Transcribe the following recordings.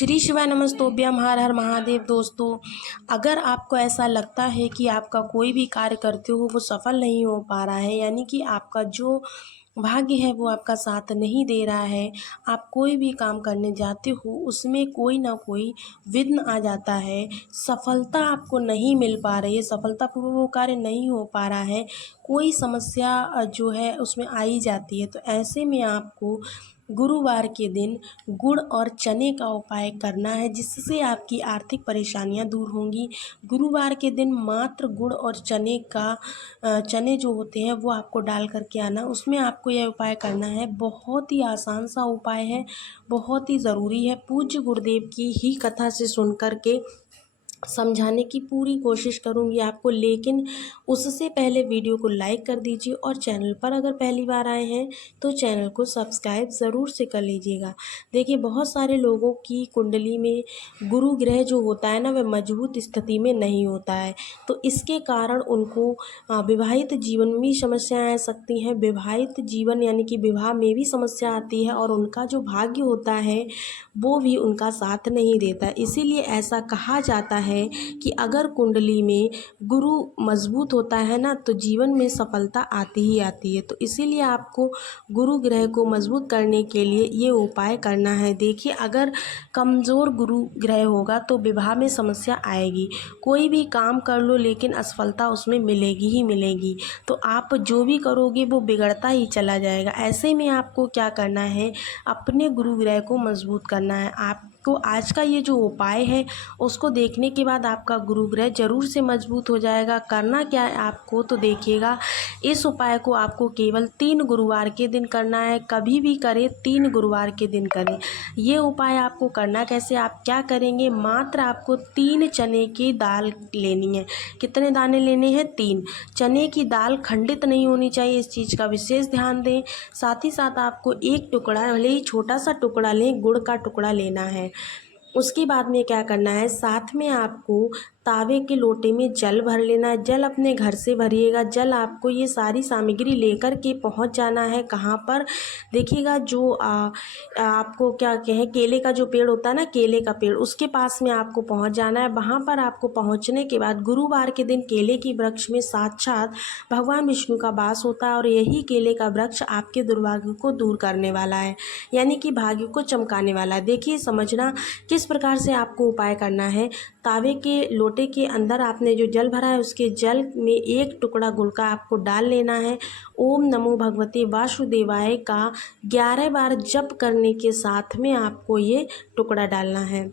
श्री शिवाय नमस्तोभ्यम हर हर महादेव। दोस्तों, अगर आपको ऐसा लगता है कि आपका कोई भी कार्य करते हो वो सफल नहीं हो पा रहा है, यानी कि आपका जो भाग्य है वो आपका साथ नहीं दे रहा है, आप कोई भी काम करने जाते हो उसमें कोई ना कोई विघ्न आ जाता है, सफलता आपको नहीं मिल पा रही है, सफलतापूर्वक वो कार्य नहीं हो पा रहा है, कोई समस्या जो है उसमें आई जाती है, तो ऐसे में आपको गुरुवार के दिन गुड़ और चने का उपाय करना है, जिससे आपकी आर्थिक परेशानियां दूर होंगी। गुरुवार के दिन मात्र गुड़ और चने जो होते हैं वो आपको डाल करके आना, उसमें आपको यह उपाय करना है। बहुत ही आसान सा उपाय है, बहुत ही ज़रूरी है। पूज्य गुरुदेव की ही कथा से सुन कर के समझाने की पूरी कोशिश करूंगी आपको, लेकिन उससे पहले वीडियो को लाइक कर दीजिए और चैनल पर अगर पहली बार आए हैं तो चैनल को सब्सक्राइब ज़रूर से कर लीजिएगा। देखिए, बहुत सारे लोगों की कुंडली में गुरु ग्रह जो होता है ना, वह मजबूत स्थिति में नहीं होता है, तो इसके कारण उनको विवाहित जीवन में भी समस्याएं आ सकती हैं। विवाहित जीवन यानी कि विवाह में भी समस्या आती है और उनका जो भाग्य होता है वो भी उनका साथ नहीं देता। इसीलिए ऐसा कहा जाता है कि अगर कुंडली में गुरु मजबूत होता है ना, तो जीवन में सफलता आती ही आती है। तो इसीलिए आपको गुरु ग्रह को मजबूत करने के लिए ये उपाय करना है। देखिए, अगर कमज़ोर गुरु ग्रह होगा तो विवाह में समस्या आएगी, कोई भी काम कर लो लेकिन असफलता उसमें मिलेगी ही मिलेगी, तो आप जो भी करोगे वो बिगड़ता ही चला जाएगा। ऐसे में आपको क्या करना है, अपने गुरु ग्रह को मजबूत करना है। आपको आज का ये जो उपाय है उसको देखने के बाद आपका गुरु ग्रह जरूर से मजबूत हो जाएगा। करना क्या है आपको, तो देखिएगा, इस उपाय को आपको केवल 3 गुरुवार के दिन करना है। कभी भी करें, 3 गुरुवार के दिन करें। ये उपाय आपको करना कैसे, आप क्या करेंगे, मात्र आपको 3 चने की दाल लेनी है। कितने दाने लेने हैं? 3। चने की दाल खंडित नहीं होनी चाहिए, इस चीज़ का विशेष ध्यान दें। साथ ही साथ आपको एक टुकड़ा, भले ही छोटा सा टुकड़ा लें, गुड़ का टुकड़ा लेना है। उसके बाद में क्या करना है, साथ में आपको तावे के लोटे में जल भर लेना है। जल अपने घर से भरिएगा। जल आपको ये सारी सामग्री लेकर के पहुंच जाना है। कहाँ पर? देखिएगा, जो आपको क्या कहें, केले का जो पेड़ होता है ना, केले का पेड़, उसके पास में आपको पहुंच जाना है। वहाँ पर आपको पहुँचने के बाद गुरुवार के दिन केले की वृक्ष में साक्षात भगवान विष्णु का वास होता है और यही केले का वृक्ष आपके दुर्भाग्य को दूर करने वाला है, यानी कि भाग्य को चमकाने वाला है। देखिए, समझना किस प्रकार से आपको उपाय करना है। तावे के लोटे के अंदर आपने जो जल भरा है उसके जल में एक टुकड़ा गुड़ का आपको डाल लेना है। ओम नमो भगवते वासुदेवाय का 11 बार जप करने के साथ में आपको ये टुकड़ा डालना है।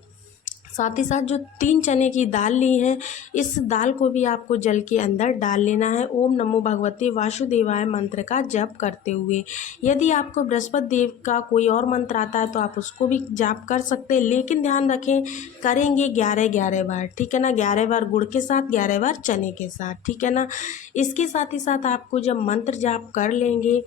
साथ ही साथ जो 3 चने की दाल ली है, इस दाल को भी आपको जल के अंदर डाल लेना है। ओम नमो भगवते वासुदेवाय मंत्र का जप करते हुए। यदि आपको बृहस्पति देव का कोई और मंत्र आता है तो आप उसको भी जाप कर सकते हैं, लेकिन ध्यान रखें, करेंगे 11 बार, ठीक है ना। 11 बार गुड़ के साथ, 11 बार चने के साथ, ठीक है ना। इसके साथ ही साथ आपको जब मंत्र जाप कर लेंगे,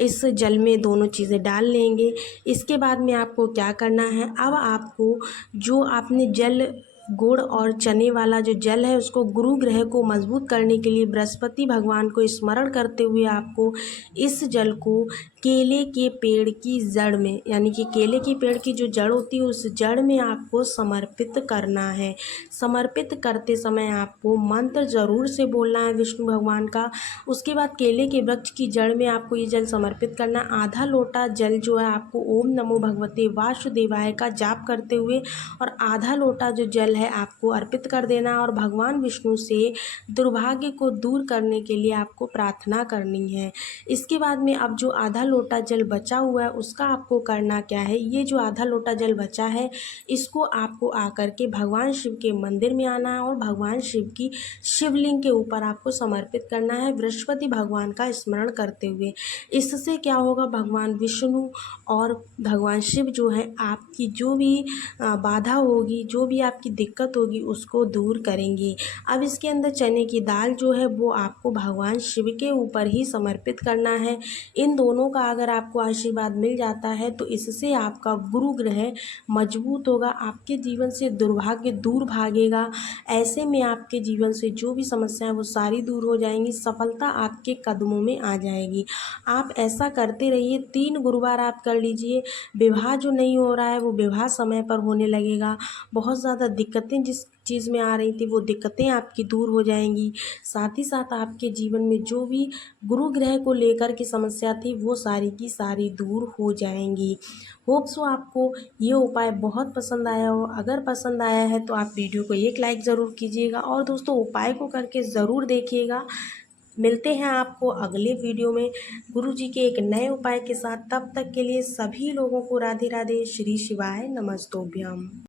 इस जल में दोनों चीज़ें डाल लेंगे, इसके बाद में आपको क्या करना है, अब आपको जो आपने जल, गुड़ और चने वाला जो जल है, उसको गुरु ग्रह को मजबूत करने के लिए बृहस्पति भगवान को स्मरण करते हुए आपको इस जल को केले के पेड़ की जड़ में, यानी कि केले के पेड़ की जो जड़ होती है उस जड़ में आपको समर्पित करना है। समर्पित करते समय आपको मंत्र ज़रूर से बोलना है विष्णु भगवान का। उसके बाद केले के वृक्ष की जड़ में आपको ये जल समर्पित करना। आधा लोटा जल जो है आपको ओम नमो भगवते वासुदेवाय का जाप करते हुए और आधा लोटा जो जल है आपको अर्पित कर देना और भगवान विष्णु से दुर्भाग्य को दूर करने के लिए आपको प्रार्थना करनी है। इसके बाद में अब जो आधा लोटा जल बचा हुआ है उसका आपको करना क्या है, ये जो आधा लोटा जल बचा है इसको आपको आकर के भगवान शिव के मंदिर में आना है और भगवान शिव की शिवलिंग के ऊपर आपको समर्पित करना है, बृहस्पति भगवान का स्मरण करते हुए। इससे क्या होगा, भगवान विष्णु और भगवान शिव जो है आपकी जो भी बाधा होगी, जो भी आपकी दिक्कत होगी उसको दूर करेंगे। अब इसके अंदर चने की दाल जो है वो आपको भगवान शिव के ऊपर ही समर्पित करना है। इन दोनों का अगर आपको आशीर्वाद मिल जाता है तो इससे आपका गुरु ग्रह मजबूत होगा, आपके जीवन से दुर्भाग्य दूर भागेगा। ऐसे में आपके जीवन से जो भी समस्याएं वो सारी दूर हो जाएंगी, सफलता आपके कदमों में आ जाएगी। आप ऐसा करते रहिए, 3 गुरुवार आप कर लीजिए। विवाह जो नहीं हो रहा है वो विवाह समय पर होने लगेगा। बहुत ज़्यादा दिक्कतें जिस चीज़ में आ रही थी वो दिक्कतें आपकी दूर हो जाएंगी। साथ ही साथ आपके जीवन में जो भी गुरु ग्रह को लेकर की समस्या थी वो सारी की सारी दूर हो जाएंगी। होप सो आपको ये उपाय बहुत पसंद आया हो। अगर पसंद आया है तो आप वीडियो को एक लाइक ज़रूर कीजिएगा और दोस्तों उपाय को करके ज़रूर देखिएगा। मिलते हैं आपको अगले वीडियो में गुरु जी के एक नए उपाय के साथ। तब तक के लिए सभी लोगों को राधे राधे, श्री शिवाय नमस्तोभ्यम।